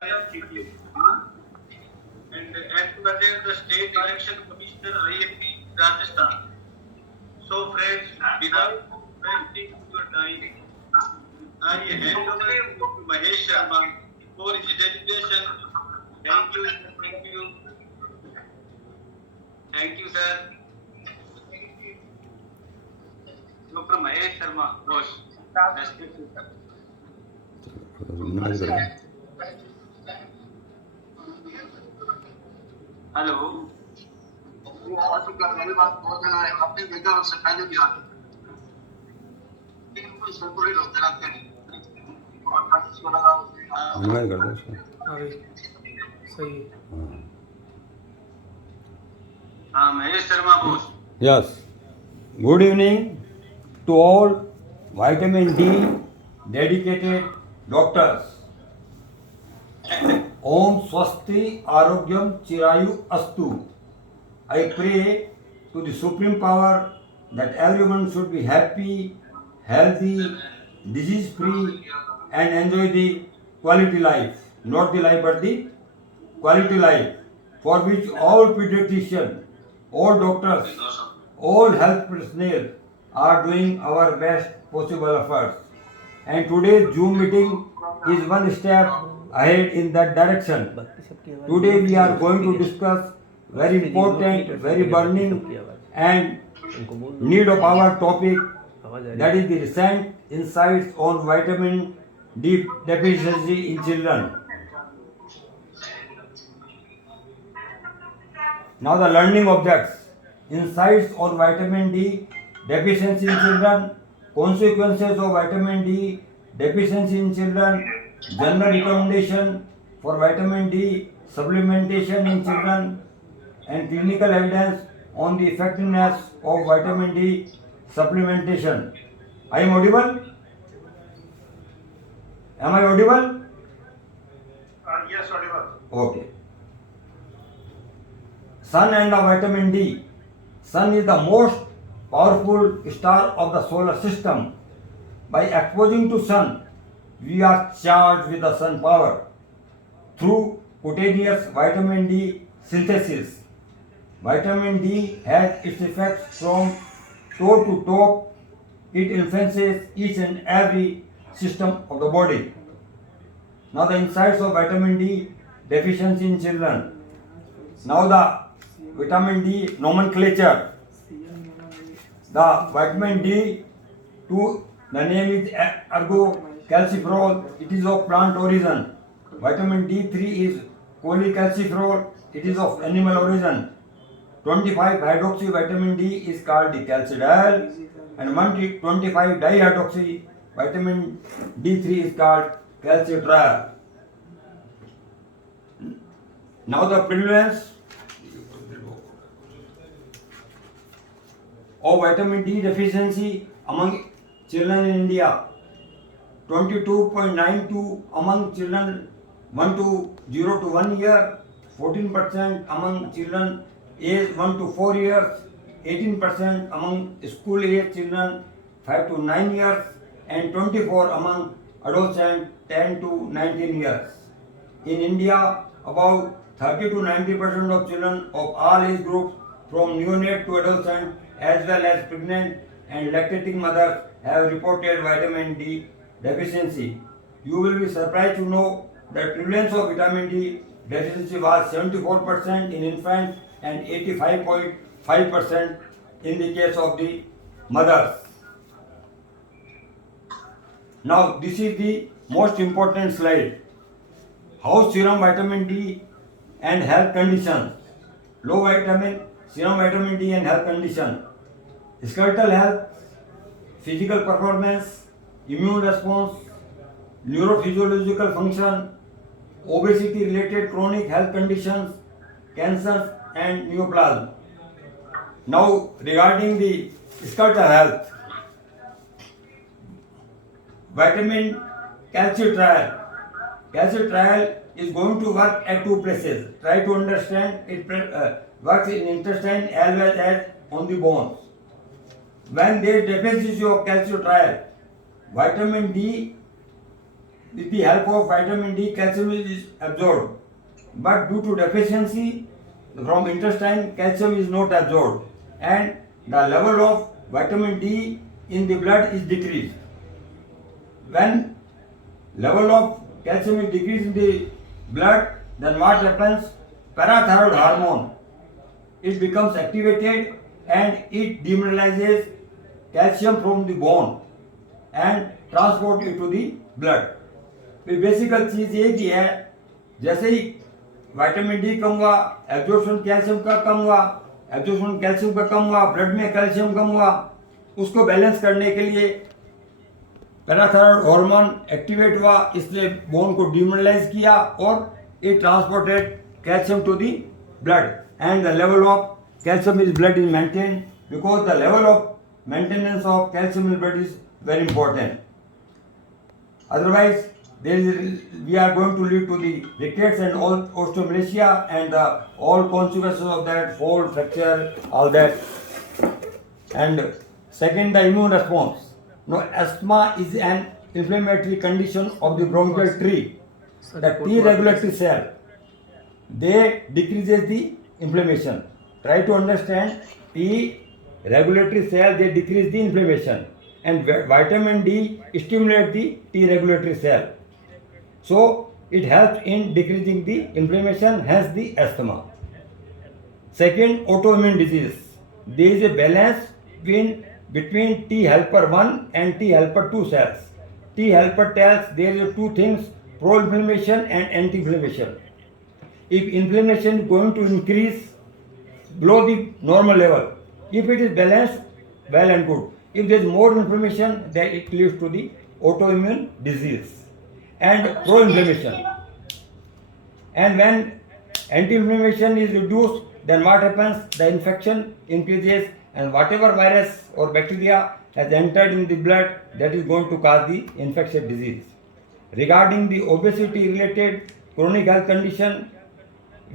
IFTTF. And at present, the State Election Commissioner IFP Rajasthan. So, friends, without wasting your time, I hand over to Mahesh Sharma for his dedication. Thank you, thank you, thank you, sir. Dr. Mahesh Sharma, boss. Hello मेरी बात बहुत जगह है आपने देखा उससे पहले भी आते लेकिन कोई संतुलित होते रहते नहीं अनुवाद कर दो उसको। अभी सही है। हाँ Mahesh Sharma Bose Yes. Good evening to all vitamin D dedicated doctors. Om Swasti Arogyam Chirayu Astu. I pray to the Supreme Power that everyone should be happy, healthy, disease free, and enjoy the quality life. Not the life, but the quality life, for which all pediatricians, all doctors, all health personnel are doing our best possible efforts. And today's Zoom meeting is one step ahead in that direction. Today we are going to discuss very important, very burning and need of our topic, that is the recent insights on vitamin D deficiency in children. Now the learning objects, insights on vitamin D deficiency in children, consequences of vitamin D deficiency in children, general recommendation for vitamin D supplementation in children, and clinical evidence on the effectiveness of vitamin D supplementation. I am audible? Am I audible? yes audible Okay. Sun and the vitamin D. Sun is the most powerful star of the solar system. By exposing to sun, we are charged with the sun power through cutaneous vitamin D synthesis. Vitamin D has its effects from toe to toe. It influences each and every system of the body. Now the insights of vitamin D deficiency in children. Now the vitamin D nomenclature. The vitamin D2, the name is ergocalciferol. It is of plant origin. Vitamin D3 is cholecalciferol. It is of animal origin. 25 hydroxy vitamin D is called the calcidiol, and 25 dihydroxy vitamin D3 is called calcitriol. Now the prevalence of vitamin D deficiency among children in India: 22.92 among children 0 to 1 year, 14% among children age 1 to 4 years, 18% among school age children 5 to 9 years, and 24 among adolescents 10 to 19 years. In India, about 30 to 90% of children of all age groups from neonate to adolescent, as well as pregnant and lactating mothers, have reported vitamin D deficiency. You will be surprised to know that prevalence of vitamin D deficiency was 74% in infants and 85.5% in the case of the mothers. Now this is the most important slide. How serum vitamin D and health conditions. Low vitamin, serum vitamin D and health condition. Skeletal health, physical performance, immune response, neurophysiological function, obesity related chronic health conditions, cancers and neoplasm. Now regarding the skeletal health, vitamin calcitriol. Calcitriol is going to work at two places. Try to understand it works in intestine as well as on the bones. When there is deficiency of calcitriol, vitamin D with the help of vitamin D, calcium is absorbed. But due to deficiency from intestine, calcium is not absorbed, and the level of vitamin D in the blood is decreased. When level of calcium is decreased in the blood, then what happens? Parathyroid hormone, it becomes activated and it demineralizes calcium from the bone and transport it to the blood. फिर बेसिकल चीज ये की है, जैसे ही vitamin D कम हुआ, absorption calcium का कम हुआ, absorption calcium का कम हुआ, ब्लड में कैल्शियम कम हुआ, उसको बैलेंस करने के लिए पैराथायरॉयड हार्मोन एक्टिवेट हुआ, इसने बोन को डिमिनरलाइज किया और it transported calcium to the blood, and the level of calcium in blood is maintained, because the level of maintenance of calcium in blood is very important. Otherwise, we are going to lead to the rickets and all osteomalacia and all consequences of that, fall, fracture, all that. And second, the immune response. Now, asthma is an inflammatory condition of the bronchial tree. The T regulatory cell, they decreases the inflammation. Try to understand, T regulatory cell, they decrease the inflammation, and vitamin D stimulates the T regulatory cell. So it helps in decreasing the inflammation, hence the asthma. Second, autoimmune disease. There is a balance between T helper 1 and T helper 2 cells. T helper tells there are two things, pro-inflammation and anti-inflammation. If inflammation is going to increase below the normal level, if it is balanced, well and good. If there is more inflammation, then it leads to the autoimmune disease and pro-inflammation. And when anti-inflammation is reduced, then what happens? The infection increases, and whatever virus or bacteria has entered in the blood, that is going to cause the infectious disease. Regarding the obesity related chronic health condition,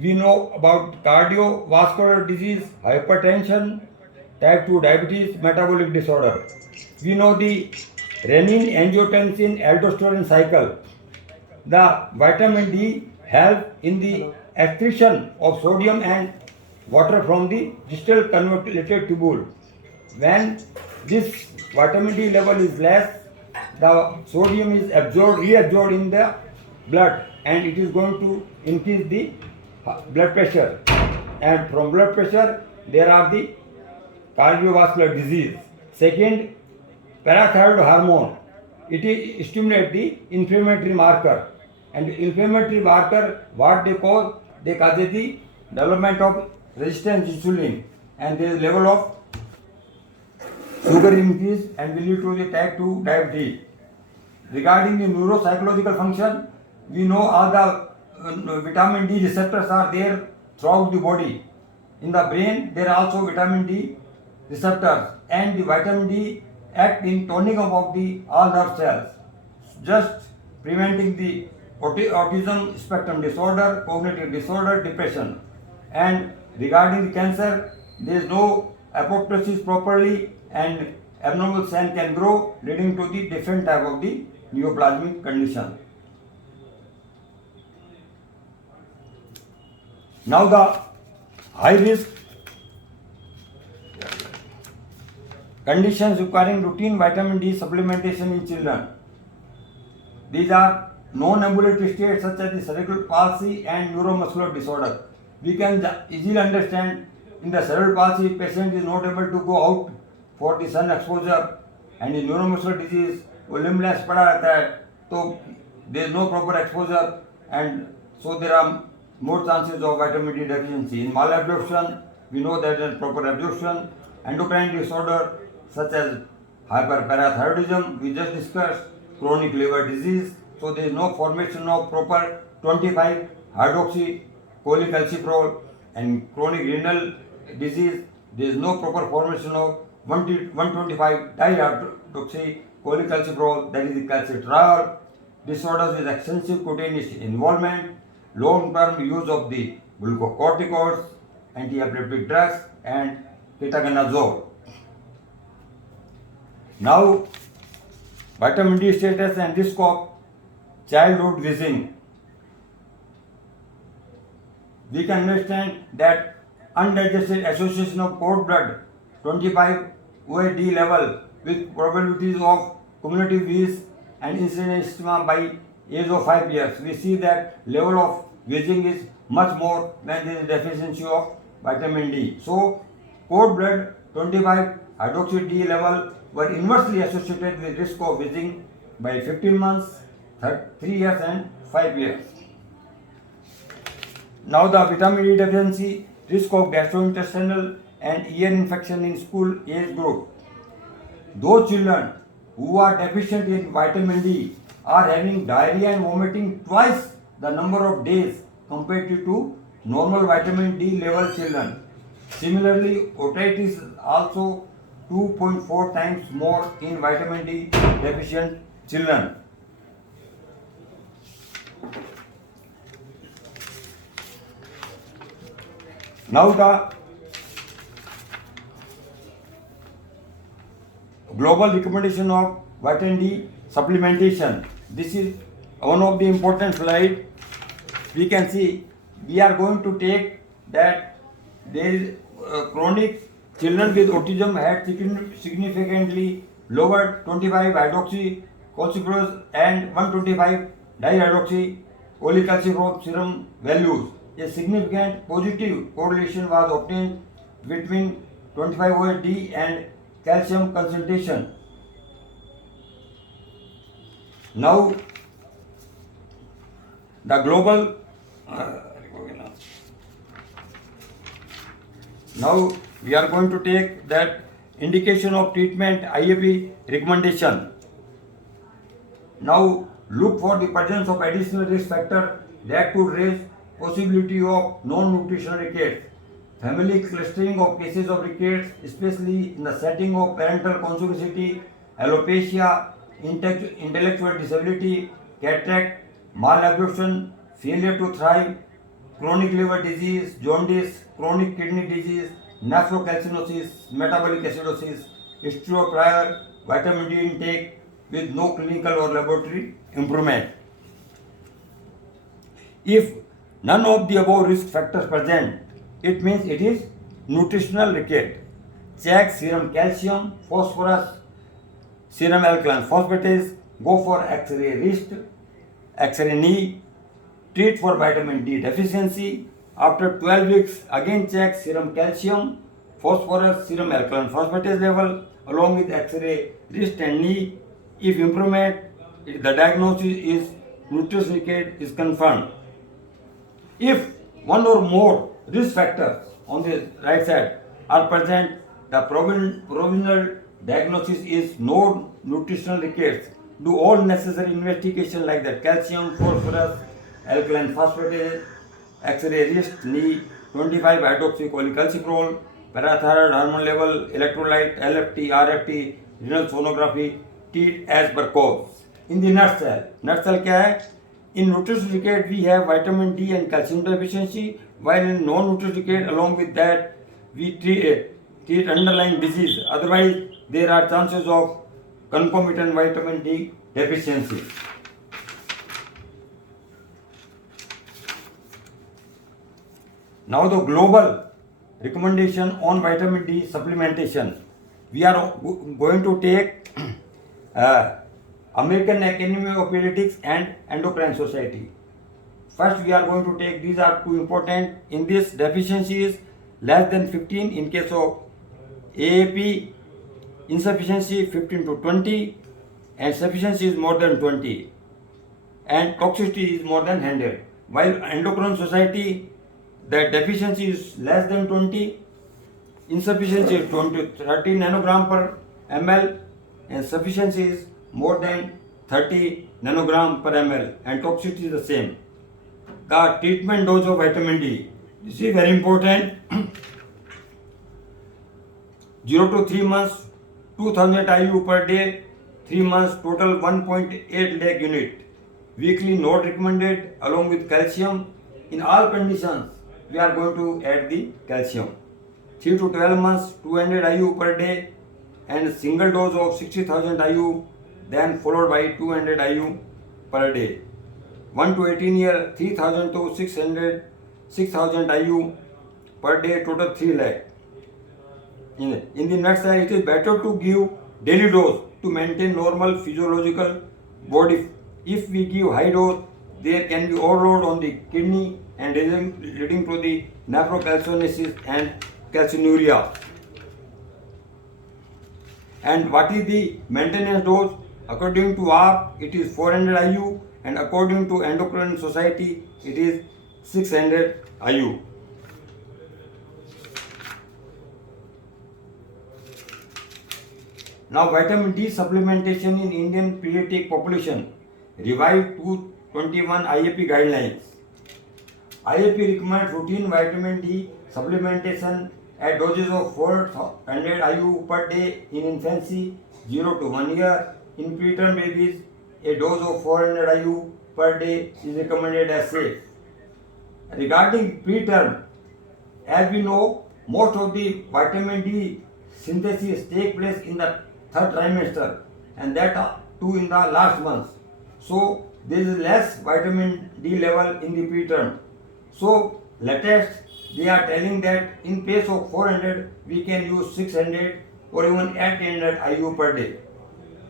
we know about cardiovascular disease, hypertension, type 2 diabetes, metabolic disorder. We know the renin, angiotensin, aldosterone cycle. The vitamin D helps in the excretion of sodium and water from the distal convoluted tubule. When this vitamin D level is less, the sodium is reabsorbed in the blood, and it is going to increase the blood pressure, and from blood pressure there are the cardiovascular disease. Second, parathyroid hormone, it stimulates the inflammatory marker, and inflammatory marker, what they cause the development of resistance insulin, and the level of sugar increase and will lead to the type 2 diabetes. Regarding the neuropsychological function, we know all the vitamin D receptors are there throughout the body. In the brain, there are also vitamin D receptors, and the vitamin D act in toning up of the all nerve cells, just preventing the autism spectrum disorder, cognitive disorder, depression. And regarding the cancer, there is no apoptosis properly, and abnormal cell can grow, leading to the different type of the neoplasmic condition. Now the high risk conditions requiring routine vitamin D supplementation in children. These are non-ambulatory states such as the cerebral palsy and neuromuscular disorder. We can easily understand, in the cerebral palsy, patient is not able to go out for the sun exposure, and in neuromuscular disease वो limbless पड़ा रहता है, तो there is no proper exposure, and so there are more chances of vitamin D deficiency. In malabsorption, we know that there is proper absorption. Endocrine disorder such as hyperparathyroidism, we just discussed, chronic liver disease, so there is no formation of proper 25 hydroxy cholecalciferol, and chronic renal disease, there is no proper formation of 125 dihydroxy cholecalciferol, that is the calcitriol. Disorders with extensive cutaneous involvement, long-term use of the glucocorticoids, anti-epileptic drugs, and ketoconazole. Now, vitamin D status and risk of childhood wheezing. We can understand that undigested association of cord blood 25 OAD level with probabilities of cumulative wheeze and incidence by age of 5 years. We see that level of wheezing is much more when there is deficiency of vitamin D. So, cord blood 25 hydroxy D level were inversely associated with risk of wheezing by 15 months, 3 years and 5 years. Now the vitamin D deficiency risk of gastrointestinal and ear infection in school age group. Those children who are deficient in vitamin D are having diarrhea and vomiting twice the number of days compared to normal vitamin D level children. Similarly, otitis is also 2.4 times more in vitamin D deficient children. Now the global recommendation of vitamin D supplementation. This is one of the important slide. We can see we are going to take that there is chronic children with autism had significantly lowered 25 hydroxy cholecalciferol and 125 dihydroxy cholecalciferol serum values. A significant positive correlation was obtained between 25 OAD and calcium concentration. Now, the global now we are going to take that indication of treatment IAP recommendation. Now, look for the presence of additional risk factor that could raise possibility of non-nutritional rickets. Family clustering of cases of rickets, especially in the setting of parental consanguinity, alopecia, intellectual disability, cataract, malabsorption, failure to thrive, chronic liver disease, jaundice, chronic kidney disease, nephrocalcinosis, metabolic acidosis, history of prior vitamin D intake with no clinical or laboratory improvement. If none of the above risk factors present, it means it is nutritional ricket. Check serum calcium, phosphorus, serum alkaline phosphatase, go for X-ray wrist, X-ray knee, treat for vitamin D deficiency. After 12 weeks, again check serum calcium, phosphorus, serum alkaline phosphatase level along with X-ray wrist and knee. If improvement, the diagnosis is nutritional ricket is confirmed. If one or more risk factors on the right side are present, the provisional diagnosis is no nutritional rickets. Do all necessary investigation like that calcium, phosphorus, alkaline phosphatase, X-ray wrist, knee, 25 hydroxy cholecalciferol, parathyroid hormone level, electrolyte, LFT, RFT, renal sonography, treat as per cause. In the nutshell क्या है? In nutritional ricket we have vitamin D and calcium deficiency, while in non-nutritional ricket along with that we treat underlying disease. Otherwise there are chances of concomitant vitamin D deficiency. Now the global recommendation on vitamin D supplementation. We are going to take American Academy of Pediatrics and Endocrine Society. First we are going to take, these are two important. In this deficiency is less than 15 in case of AAP, insufficiency 15 to 20 and sufficiency is more than 20 and toxicity is more than 100. While Endocrine Society, the deficiency is less than 20, insufficiency is 30 nanogram per ml and sufficiency is more than 30 nanogram per ml and toxicity is the same. The treatment dose of vitamin D, this is very important. 0 to 3 months 2000 IU per day, 3 months total 1.8 lakh unit. Weekly not recommended along with calcium. In all conditions we are going to add the calcium. 3 to 12 months 200 IU per day and single dose of 60,000 IU then followed by 200 IU per day. 1 to 18 year 3000 to 6000 IU per day, total 3 lakh. In the nutshell, it is better to give daily dose to maintain normal physiological body. If we give high dose, there can be overload on the kidney and leading to the nephrocalcinosis and calcinuria. And what is the maintenance dose? According to AARP, it is 400 IU, and according to Endocrine Society, it is 600 IU. Now, vitamin D supplementation in Indian pediatric population, revived 221 IAP guidelines. IAP recommends routine vitamin D supplementation at doses of 400 IU per day in infancy 0 to 1 year. In preterm babies, a dose of 400 IU per day is recommended as safe. Regarding preterm, as we know, most of the vitamin D synthesis take place in the third trimester, and that too in the last month. So there is less vitamin D level in the preterm. So latest they are telling that in place of 400 we can use 600 or even 800 IU per day.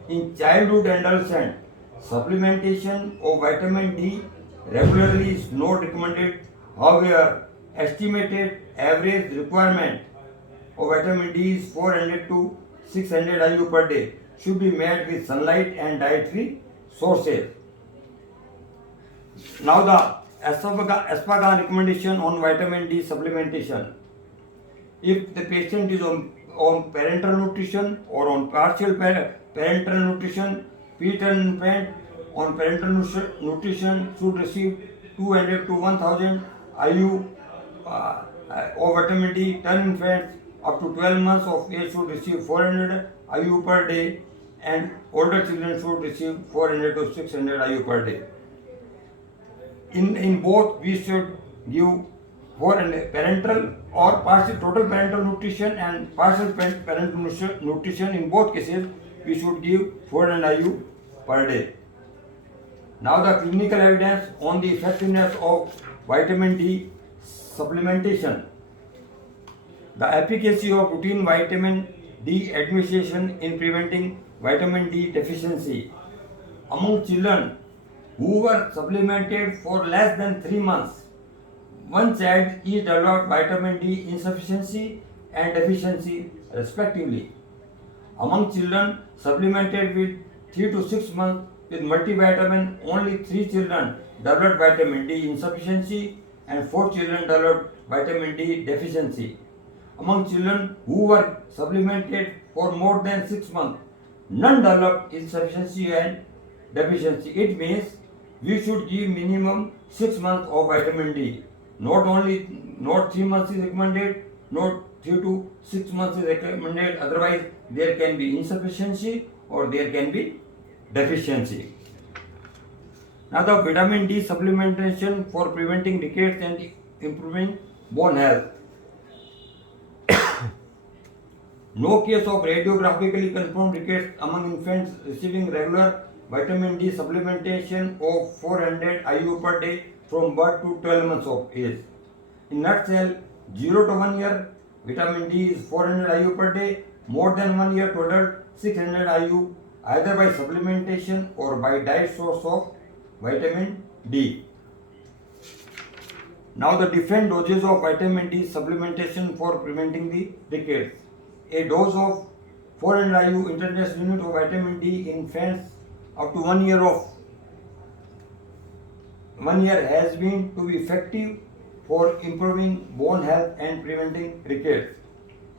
In childhood and adolescent, supplementation of vitamin D regularly is not recommended. However, estimated average requirement of vitamin D is 400 to 600 IU per day, should be met with sunlight and dietary sources. Now the ASPAGA recommendation on vitamin D supplementation. If the patient is on parenteral nutrition or on partial parenteral nutrition, preterm infant on parenteral nutrition should receive 200 to 1000 IU of vitamin D. Term infants up to 12 months of age should receive 400 IU per day, and older children should receive 400 to 600 IU per day. In both, we should give parenteral or partial total parental nutrition and partial parental nutrition. In both cases, we should give 400 IU per day. Now the clinical evidence on the effectiveness of vitamin D supplementation. The efficacy of routine vitamin D administration in preventing vitamin D deficiency. Among children who were supplemented for less than 3 months, one child each developed vitamin D insufficiency and deficiency respectively. Among children supplemented with 3 to 6 months with multivitamin, only 3 children developed vitamin D insufficiency and 4 children developed vitamin D deficiency. Among children who were supplemented for more than 6 months, none developed insufficiency and deficiency. It means we should give minimum 6 months of vitamin D. Not 3 months is recommended, not 3 to 6 months is recommended, otherwise there can be insufficiency or there can be deficiency. Now the vitamin D supplementation for preventing rickets and improving bone health. No case of radiographically confirmed rickets among infants receiving regular vitamin D supplementation of 400 IU per day from birth to 12 months of age. In nutshell, 0 to 1 year, vitamin D is 400 IU per day, more than 1 year to adult, 600 IU, either by supplementation or by diet source of vitamin D. Now the different doses of vitamin D supplementation for preventing the rickets. A dose of 400 IU international unit of vitamin D in infants up to 1 year has been to be effective for improving bone health and preventing rickets.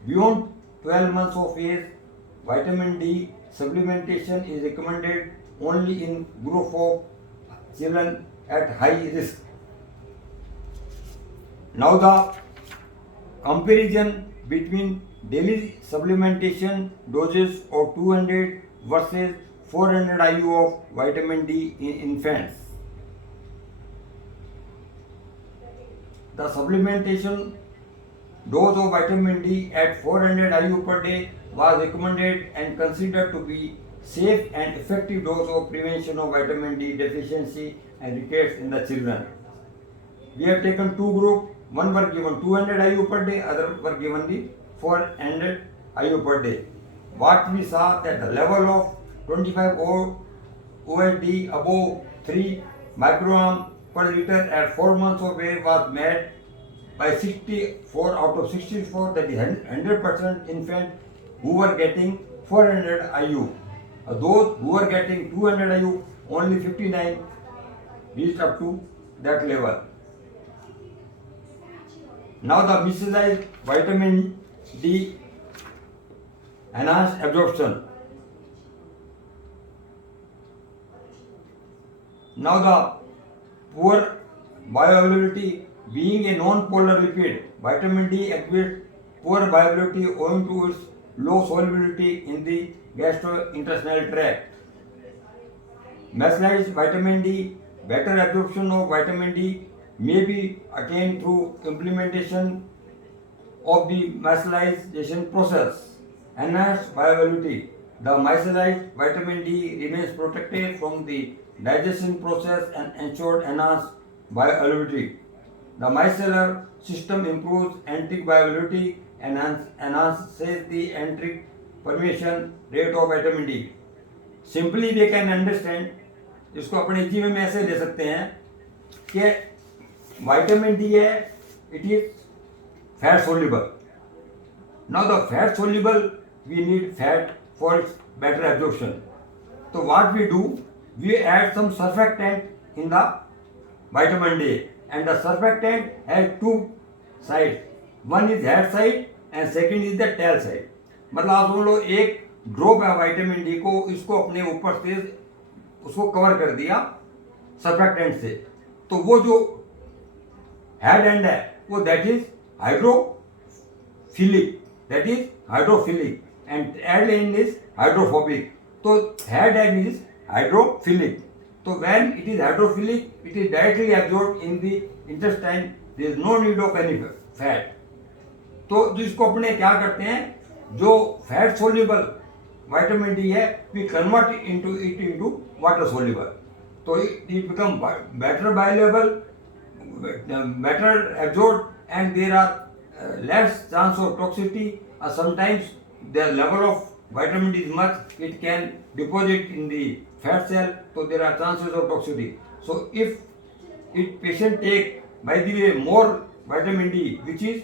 Beyond 12 months of age, vitamin D supplementation is recommended only in group of children at high risk. Now the comparison between daily supplementation doses of 200 versus 400 IU of vitamin D in infants. The supplementation dose of vitamin D at 400 IU per day was recommended and considered to be safe and effective dose of prevention of vitamin D deficiency and rickets in the children. We have taken two groups. One were given 200 IU per day, other were given the 400 IU per day. What we saw that the level of 25 OSD above 3 microgram per liter at 4 months of age was met by 64 out of 64, that is 100% infant who were getting 400 IU. Those who were getting 200 IU, only 59 reached up to that level. Now the miscellaneous vitamin D enhanced absorption. Now the poor bioavailability, being a non-polar lipid, vitamin D exhibits poor bioavailability owing to its low solubility in the gastrointestinal tract. Mesmerized vitamin D, better absorption of vitamin D may be attained through implementation of the micellization process. Enhanced bioavailability. The micellized vitamin D remains protected from the digestion process and ensured enhanced bioavailability. The micellar system improves enteric bioavailability and enhances the enteric permeation rate of vitamin D. Simply we can understand, इसको अपने जीवन में ऐसे ले सकते हैं कि vitamin D है, it is fat soluble. Now the fat soluble, we need fat for its better absorption. So what we do, we add some surfactant in the vitamin D, and the surfactant has two sides. One is head side and second is the tail side. मतलब आप समझ लो एक drop है vitamin D को, इसको अपने ऊपर से उसको कवर कर दिया सर्फेक्टेंट से, तो वो जो हेड एंड है वो that is hydrophilic and head end is hydrophobic. तो हेड एंड इज हाइड्रोफिलिक. तो when it is hydrophilic, it is directly absorbed in the intestine. There is no need of any fat. तो जो इसको अपने क्या करते हैं, जो फैट सोल्यूबल विटामिन डी है, we convert into water soluble. तो it become better bioavailable, better absorbed, and there are less chance of toxicity. Sometimes the level of vitamin D is much, it can deposit in the fat cell, so there are chances of toxicity. So if patient take, by the way, more vitamin D which is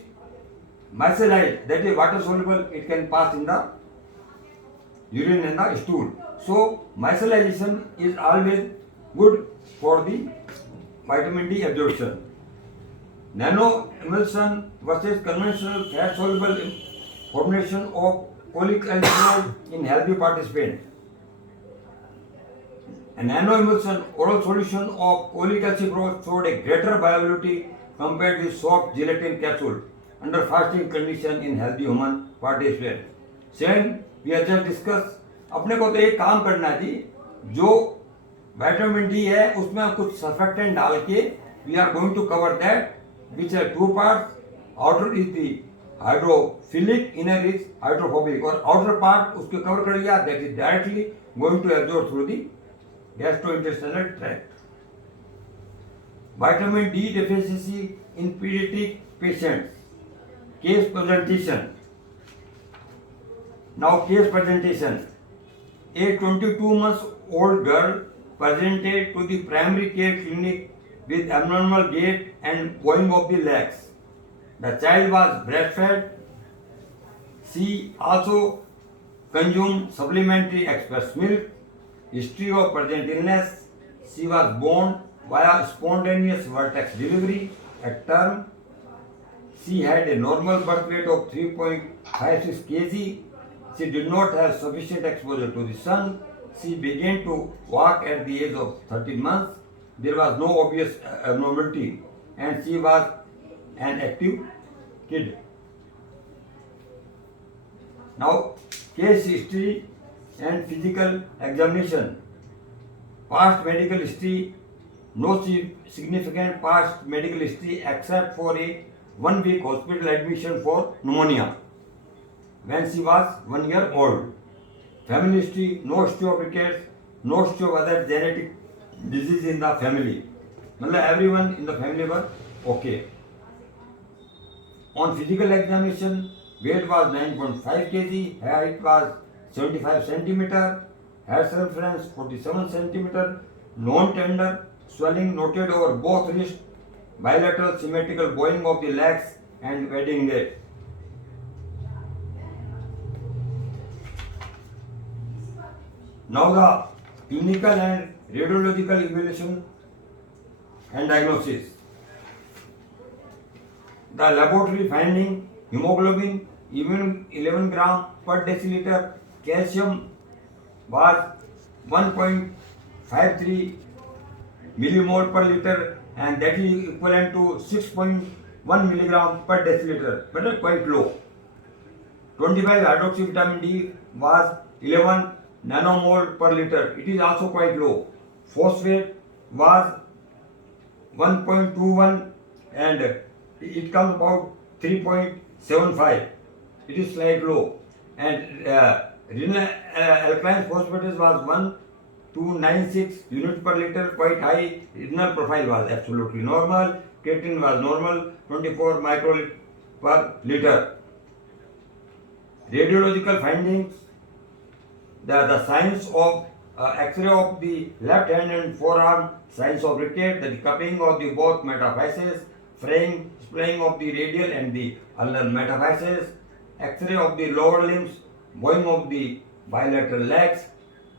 micellized, that is water soluble, it can pass in the urine and the stool. So micellization is always good for the vitamin D absorption. Nano emulsion versus conventional fat soluble formulation of cholic alcohol in healthy participant. A nano emulsion oral solution of cholic alcohol showed a greater bioavailability compared with soft gelatin capsule under fasting condition in healthy human participant. Same we have just discussed. अपने को तो एक काम करना है जी, जो vitamin D है उसमें हम कुछ सर्फेक्टेंट डाल के we are going to cover that, which are two parts. Outer is the hydrophilic, inner is hydrophobic. और outer part उसके cover कर लिया, that is directly going to absorb through the gastrointestinal tract. Vitamin D deficiency in pediatric patients. Case presentation. Now case presentation. A 22 months old girl presented to the primary care clinic with abnormal gait and bowing of the legs. The child was breastfed. She also consumed supplementary express milk. History of present illness. She was born via spontaneous vertex delivery at term. She had a normal birth weight of 3.56 kg. She did not have sufficient exposure to the sun. She began to walk at the age of 13 months. There was no obvious abnormality and she was an active kid. Now case history and physical examination. Past medical history, no significant past medical history except for a 1 week hospital admission for pneumonia when she was 1 year old. family history, no history of rickets, no history of other genetic disease in the family. Everyone in the family were okay. On physical examination, weight was 9.5 kg, height was 75 centimeter, hair circumference 47 centimeter, non-tender swelling noted over both wrists, bilateral symmetrical bowing of the legs and wedding date. Now the clinical and radiological evaluation and diagnosis. The laboratory finding: hemoglobin even 11 gram per deciliter, calcium was 1.53 millimole per liter, and that is equivalent to 6.1 milligram per deciliter, but quite low. 25 hydroxy vitamin D was 11 nanomole per liter, it is also quite low. Phosphate was 1.21 and it comes about 3.75, it is slightly low. And renal alkaline phosphatase was 1296 units per liter, quite high. Renal profile was absolutely normal. Creatinine was normal, 24 microliter per liter. Radiological findings: the signs of X-ray of the left hand and forearm, signs of ricket, the cupping of the both metaphyses, fraying, splaying of the radial and the ulnar metaphyses, X-ray of the lower limbs, bowing of the bilateral legs,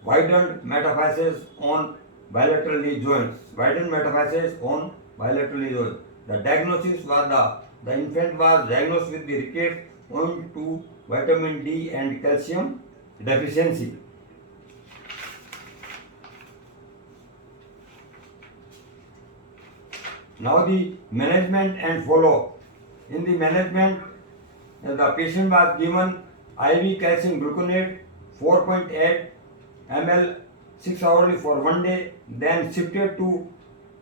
widened metaphyses on bilateral knee joints, widened metaphyses on bilateral knee joints. The diagnosis was the infant was diagnosed with the rickets owing to vitamin D and calcium deficiency. Now the management and follow. In the management, the patient was given IV calcium gluconate 4.8 ml 6 hourly for 1 day, then shifted to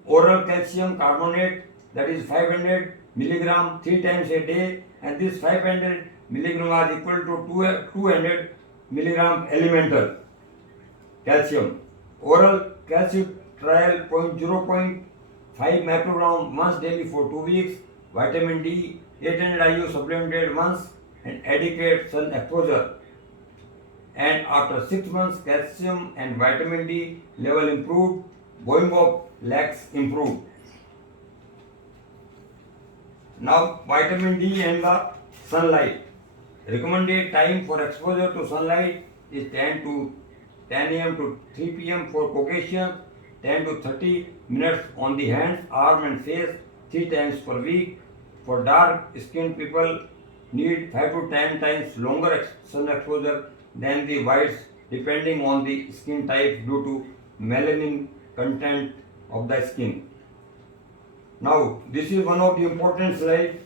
oral calcium carbonate, that is 500 milligram 3 times a day, and this 500 milligram was equal to 200 milligram elemental calcium. Oral calcium trial 0.5 microgram once daily for 2 weeks. Vitamin D 800 IU supplemented once, and adequate sun exposure. And after 6 months, calcium and vitamin D level improved, bowing of legs improved. Now vitamin D and the sunlight. Recommended time for exposure to sunlight is 10 a.m. to 3 p.m. for Caucasians, 10 to 30 minutes on the hands, arm and face 3 times per week. For dark skinned people, need 5 to 10 times longer sun exposure than the whites, depending on the skin type due to melanin content of the skin. Now, this is one of the important slides.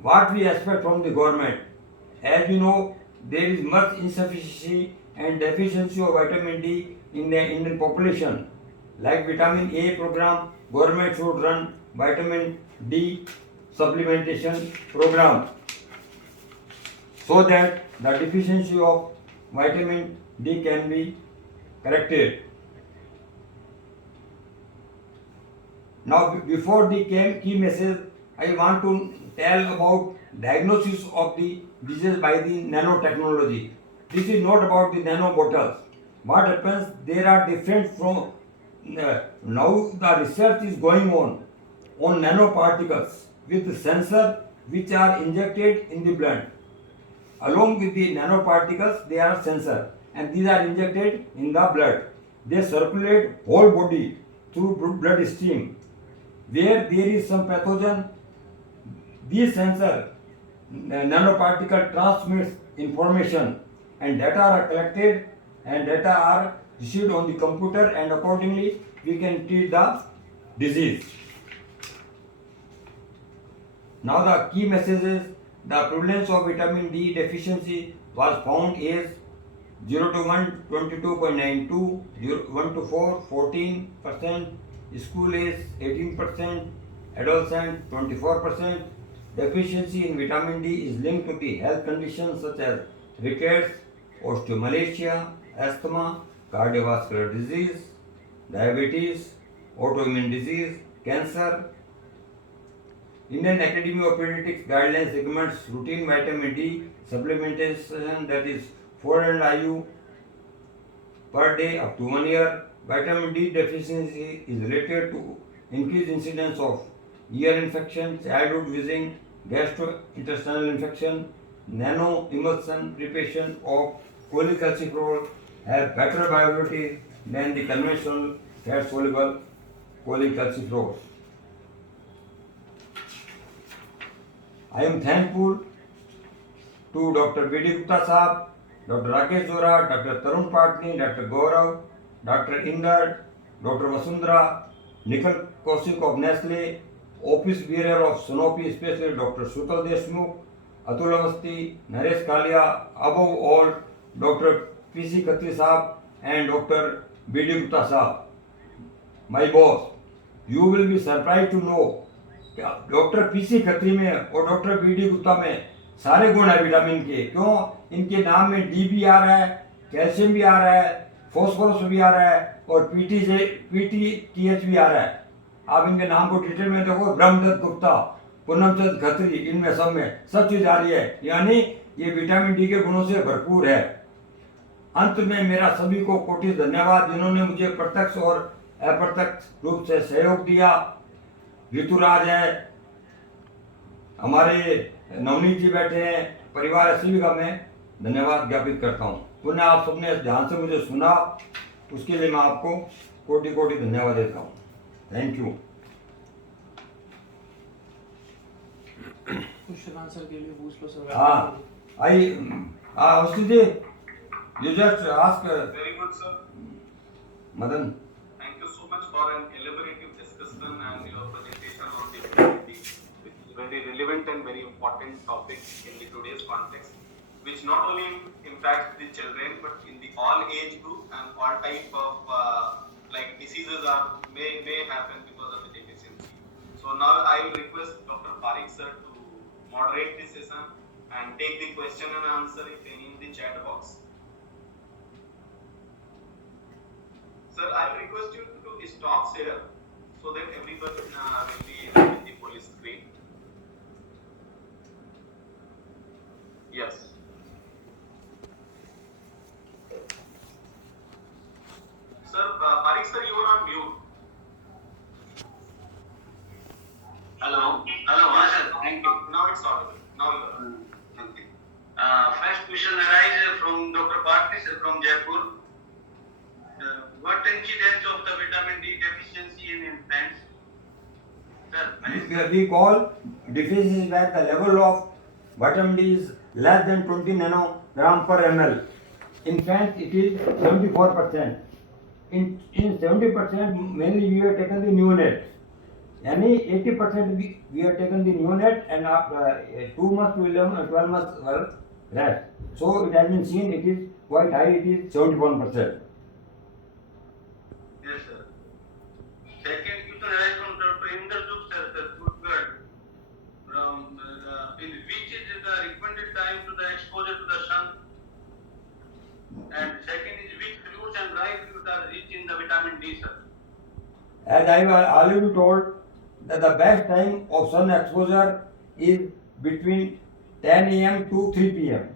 What we expect from the government. As you know, there is much insufficiency and deficiency of vitamin D in the Indian population. Like vitamin A program, government should run vitamin D supplementation program so that the deficiency of vitamin D can be corrected. Now, before the key message, I want to tell about diagnosis of the disease by the nanotechnology. This is not about the nano bottles. What happens? There are different from now the research is going on nanoparticles with sensor which are injected in the blood. Along with the nanoparticles, they are sensor, and these are injected in the blood. They circulate whole body through blood stream. Where there is some pathogen, these sensor nanoparticle transmits information, and data are collected and data are received on the computer, and accordingly we can treat the disease. Now the key message is the prevalence of vitamin D deficiency was found is 0 to 1 22.92, 1 to 4 14%, school age 18%, adolescent 24%. Deficiency in vitamin D is linked to the health conditions such as rickets, osteomalacia, asthma, cardiovascular disease, diabetes, autoimmune disease, cancer. Indian Academy of Pediatrics guidelines recommends routine vitamin D supplementation, that is 400 IU per day up to 1 year. Vitamin D deficiency is related to increased incidence of ear infection, childhood wheezing, gastrointestinal infection. Nano emulsion preparation of cholecalciferol have better viability than the conventional fat soluble cholecalciferol. I am thankful to Dr. B.D. Gupta Saab, Dr. Rakesh Zora, Dr. Tarun Patni, Dr. Gaurav, Dr. Inder, Dr. Vasundhara, Nikhil Kaushik of Nestle, Office Bearer of Sanofi, especially Dr. Sutal Deshmukh, Atul Awasthi, Naresh Kalia, above all, Dr. P.C. Khatri Saab and Dr. B.D. Gupta Saab. My boss, you will be surprised to know doctor PC Khatri में और doctor BD Gupta में सारे गुण है vitamin के। क्यों? इनके नाम में डी भी आ रहा है, कैल्शियम भी आ रहा है, फॉस्फोरस भी आ रहा है और पीटीटीएच भी आ रहा है। आप इनके नाम को डिटेल में देखो, ब्रह्मदत्त गुप्ता, पूनमचंद खत्री, इनमें सब में सब चीज आ रही है, यानी ये विटामिन डी के गुणों से भरपूर है। अंत में मेरा सभी को कोटि धन्यवाद जिन्होंने मुझे प्रत्यक्ष और अप्रत्यक्ष रूप से सहयोग दिया। ऋतुराज है, हमारे नवनीत जी बैठे हैं, परिवार सभी का मैं धन्यवाद ज्ञापित करता हूँ। पुनः आप सबने ध्यान से मुझे सुना, उसके लिए मैं आपको कोटि कोटि धन्यवाद देता हूँ। Thank you. क्वेश्चन आंसर के लिए पूछ लो सर। हाँ, आई Awasthi ji, you just ask Very good, sir. Madan. Thank you so much for an elaborative discussion and your presentation on the immunity, which is very relevant and very important topic in the today's context, which not only impacts the children but in the all age group and all type of like diseases may happen because of the deficiency. So now I will request Dr. Parik sir to moderate this session and take the question and answer if any in the chat box. Sir, I will request you to stop share so that everyone will be able with the full screen. Yes. Sir, Parik sir, you are on mute. Hello. Hello, sir. Thank you. Now it's audible. Now you are. Thank you. First question arises from Dr. Patni, sir, from Jaipur. What incidence of the vitamin D deficiency in infants? Sir, We call deficiency that the level of vitamin D is less than 20 nanogram per ml. In fact, it is 74%. In 70% mainly we have taken the neonate. यानी 80% we have taken the neonate and 2 months to 12 months were rest. So it has been seen it is quite high, it is 71%. yes, sir. Second question arises from Dr. Inderjit sir, Gujarat. From in which is the recommended time to the exposure to the sun? And second is which fruits and dry fruits are rich in the vitamin D, sir? As I have already told, that the best time of sun exposure is between 10 a.m. to 3 p.m.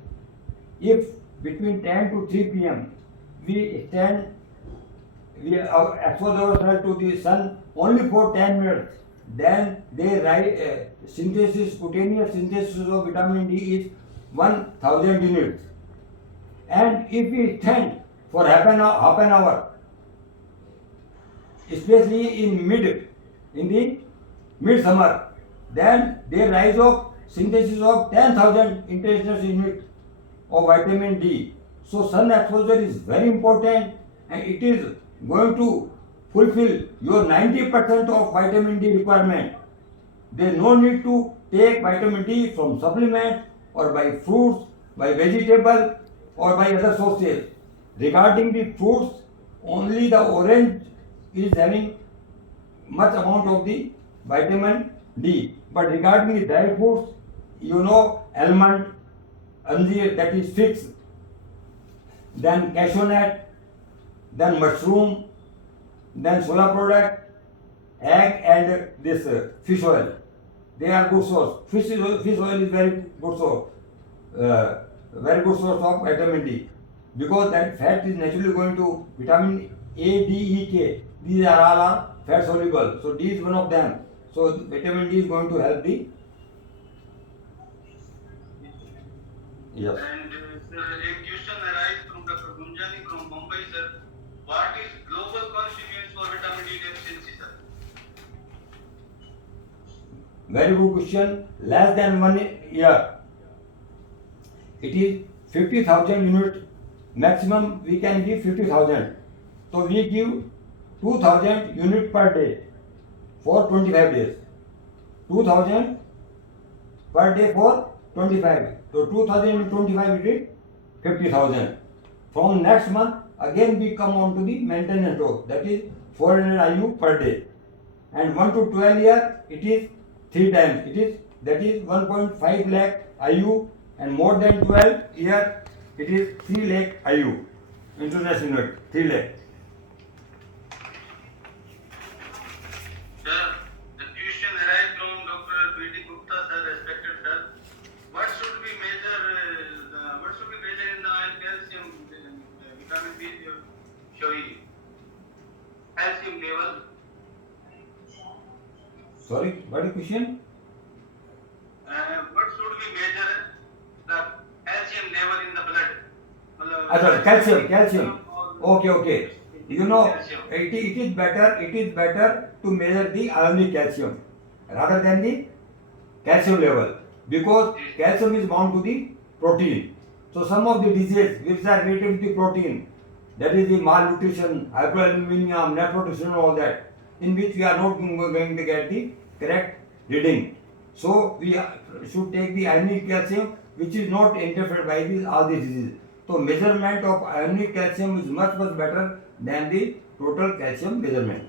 If between 10 to 3 p.m. we expose ourselves to the sun only for 10 minutes, then their cutaneous synthesis of vitamin D is 1000 units. And if we stand for half an hour, especially in the midsummer, then there rise of synthesis of 10,000 international units of vitamin D. So sun exposure is very important and it is going to fulfill your 90% of vitamin D requirement. There is no need to take vitamin D from supplement or by fruits, by vegetable or by other sources. Regarding the fruits, only the orange is having much amount of the vitamin D. But regarding the dry fruits, almond, anjeer, that is fixed. then cashew nut, then mushroom, then soya product, egg and this fish oil. They are good source. Fish oil is very good source. Very good source of vitamin D because that fat is naturally going to vitamin A, D, E, K. These are all are fat soluble. So D is one of them. So vitamin D is going to help the yes. And sir, a question arises from Dr. Gunjani from Mumbai, sir. What is global constituents for vitamin D deficiency, sir? Very good question. Less than 1 year. It is 50,000 unit. Maximum we can give 50,000. So we give 2,000 unit per day for 25 days. 2,000 per day for 25. So 2,000 into 25 it is 50,000. From next month again we come on to the maintenance dose, that is 400 IU per day. And 1 to 12 year it is 3 times. It is that is 1.5 lakh IU, and more than 12 year it is 3 lakh IU. International unit 3 lakh. Sir, the question arises from Dr. B.D. Gupta, sir, respected sir. What should we measure in the oil calcium, vitamin D showing? Calcium level. Sorry, what is question? What should we measure the calcium level in the blood? Calcium. Okay. You know, it is better to measure the ionic calcium rather than the calcium level, because calcium is bound to the protein. So some of the diseases which are related to the protein, that is the malnutrition, hypoalbuminemia, nephrotism, all that, in which we are not going to get the correct reading. So we should take the ionic calcium which is not interfered by all these diseases. So measurement of ionic calcium is much better than the total calcium measurement.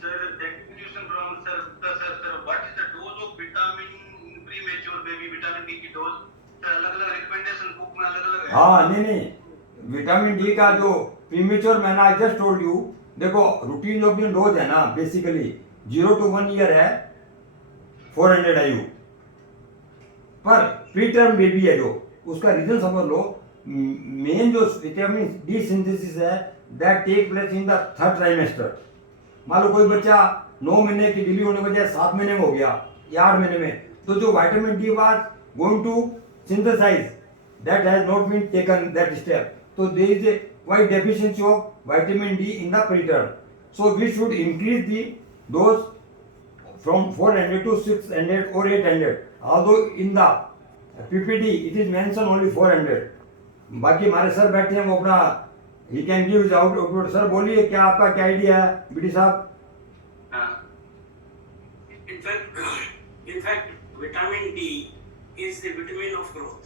Sir, second question from Sir Gupta sir, what is the dose of vitamin in premature baby vitamin D की dose? Sir अलग-अलग recommendation book में अलग-अलग है. हाँ नहीं vitamin D का जो premature मैंने आई जस्ट टोल्ड यू, देखो रूटीन जो अपनी डोज है ना बेसिकली 0 to 1 year है 400 IU, पर प्री टर्म बेबी है जो उसका रीजन समझ लो, मेन जो विटामिन डी सिंथेसिस है that take place in the third trimester. मान लो कोई बच्चा 9 महीने की डिलीवरी होने के बजाय 7 महीने में हो गया या 8 महीने में, तो जो vitamin D was going to synthesise that has not been taken that step. So there is a quite deficiency of vitamin D in the preterm. So we should increase the dose from 400 to 600 or 800. Although in the PPT it is mentioned only 400. बाकी हमारे sir बैठे हैं वो अपना he can give his output. Sir बोलिए क्या आपका क्या आइडिया है बीडी साहब? In fact, vitamin D is the vitamin of growth.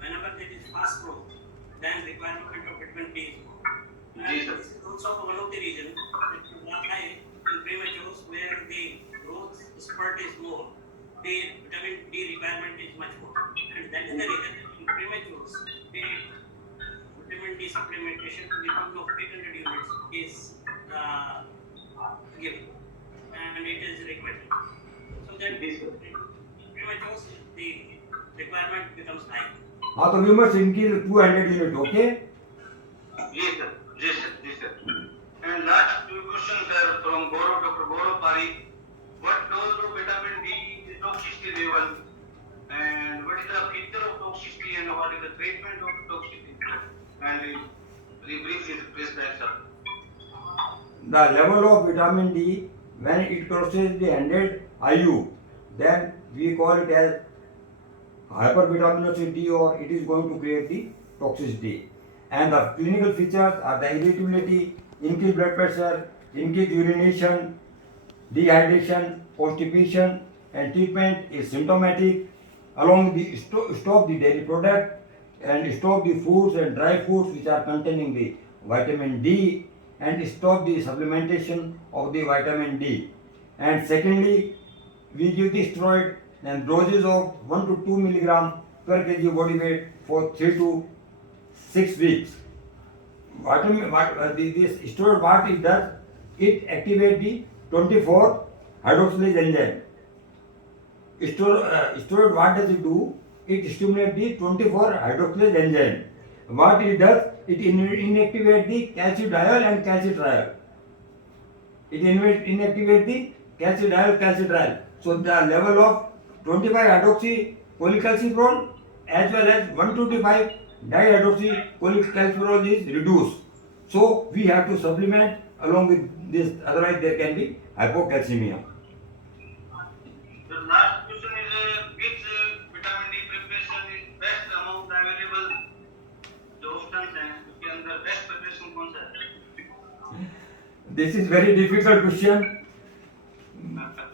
Whenever there is fast growth, then requirement of vitamin D is more. And this is also one of the reasons that why in prematures where the growth spurt is more, the vitamin D requirement is much more. And that is the reason in prematures the vitamin D supplementation to the tune of 800 units is given, and it is recommended. So that in prematures the requirement becomes high. हाँ तो we must increase 200 unit, okay? Yes sir. And last two questions are from Dr. Goro Pari. What dose of vitamin D is toxicity level, and what is the feature of toxicity, and what is the treatment of toxicity, and the brief is prescribed, sir. The level of vitamin D when it crosses the 100 IU, then we call it as hypervitaminous D, or it is going to create the toxicity. And the clinical features are the irritability, increased blood pressure, increased urination, dehydration, constipation, and treatment is symptomatic. Along the stop the dairy product and stop the foods and dry foods which are containing the vitamin D, and stop the supplementation of the vitamin D. And secondly, we give the steroid and doses of 1 to 2 milligram per kg body weight for 3 to 6 weeks. This stored what it does, it activates the 24 hydroxylase enzyme. Stored what does it do? It stimulates the 24 hydroxylase enzyme. What it does, it inactivates the calcidiol and calcitriol. It inactivates the calcidiol. So the level of 25 hydroxy cholecalciferol as well as 125 dihydroxy cholecalciferol is reduced. So we have to supplement along with this, otherwise there can be hypocalcemia. The last question is which vitamin D preparation is best among the available जो options हैं उसके अंदर best preparation कौन सा है? This is very difficult question.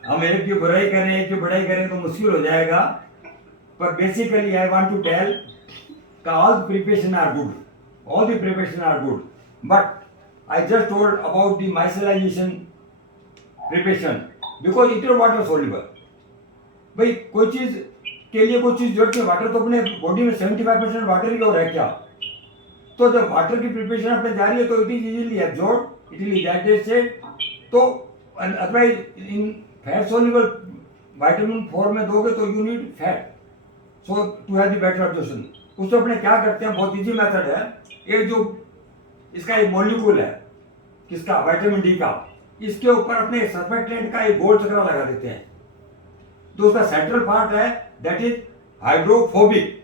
हम एक की बुराई करें एक की बढ़ाई करें तो मुश्किल हो जाएगा, पर basically I want to tell all the preparation are good, all the preparation are good, but I just told about the micellization preparation because it is water soluble. भाई कोई चीज के लिए कोई चीज जरूरत है, वाटर तो अपने बॉडी में 75% वाटर ही और है क्या, तो जब वाटर की प्रिपरेशन अपने जा रही है तो it is easily absorb, it is digested. तो otherwise in fat soluble vitamin 4 में दोगे तो you need fat so to have the better absorption. उसको अपने क्या करते हैं, बहुत इजी मेथड है. एक जो इसका एक मॉलिक्यूल है किसका, विटामिन डी का, इसके ऊपर अपने सर्फेक्टेंट का एक गोल चक्रा लगा देते हैं. तो उसका सेंट्रल पार्ट है दैट इज हाइड्रोफोबिक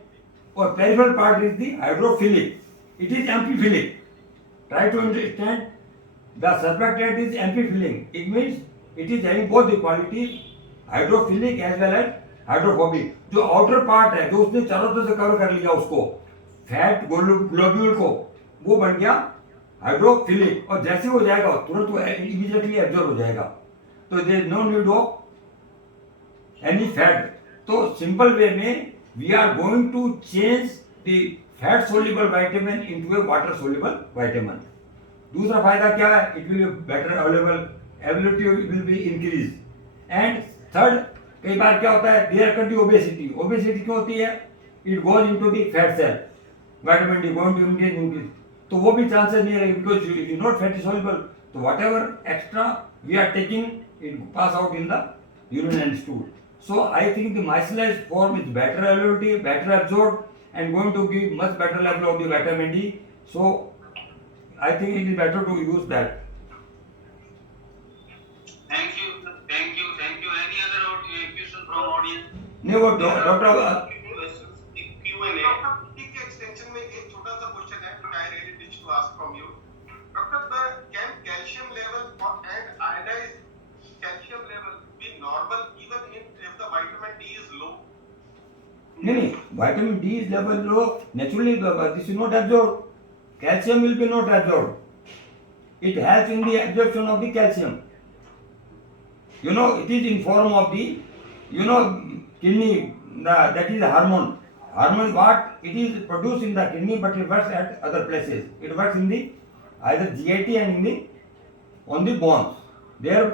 और peripheral part is the hydrophilic. It is amphiphilic. Try to understand the surfactant is amphiphilic. It means it is having both the quality hydrophilic as well as hydrophobic. जो outer part है जो उसने चारों तरफ से cover कर लिया उसको फैट ग्लोब्यूल को, वो बन गया हाइड्रोफिलिक और जैसे हो जाएगा तुरंत वो इमीडिएटली एब्जॉर्ब हो जाएगा. तो there is no need of any fat. तो सिंपल वे में we are going to change the fat soluble vitamin into a water soluble vitamin. दूसरा फायदा क्या है, it will be better available, ability will be increase. And third, कई बार क्या होता है, there can be obesity. Obesity क्यों होती है, it goes into the fat cell, vitamin D going to increase. तो वो भी चांसेस नहीं रहेंगे because it is not fatty soluble. तो whatever extra we are taking it pass out in the urine and stool. So I think the micellized form is better availability, better absorbed, and going to give much better level of the vitamin D. So I think it is better to use that. Thank you. Any other question from audience? नहीं वो doctor Q&A. के extension में एक छोटा सा question है which I really wish to ask from you. Doctor, can calcium level and iodized calcium level be normal even if the vitamin D is low? नहीं vitamin D is level low naturally this is not absorbed. Calcium will be not absorbed. It helps in the absorption of the calcium. You know it is in form of the kidney, that is a hormone. Hormone what it is produced in the kidney but it works at other places. It works in the either GIT and in the on the bones. There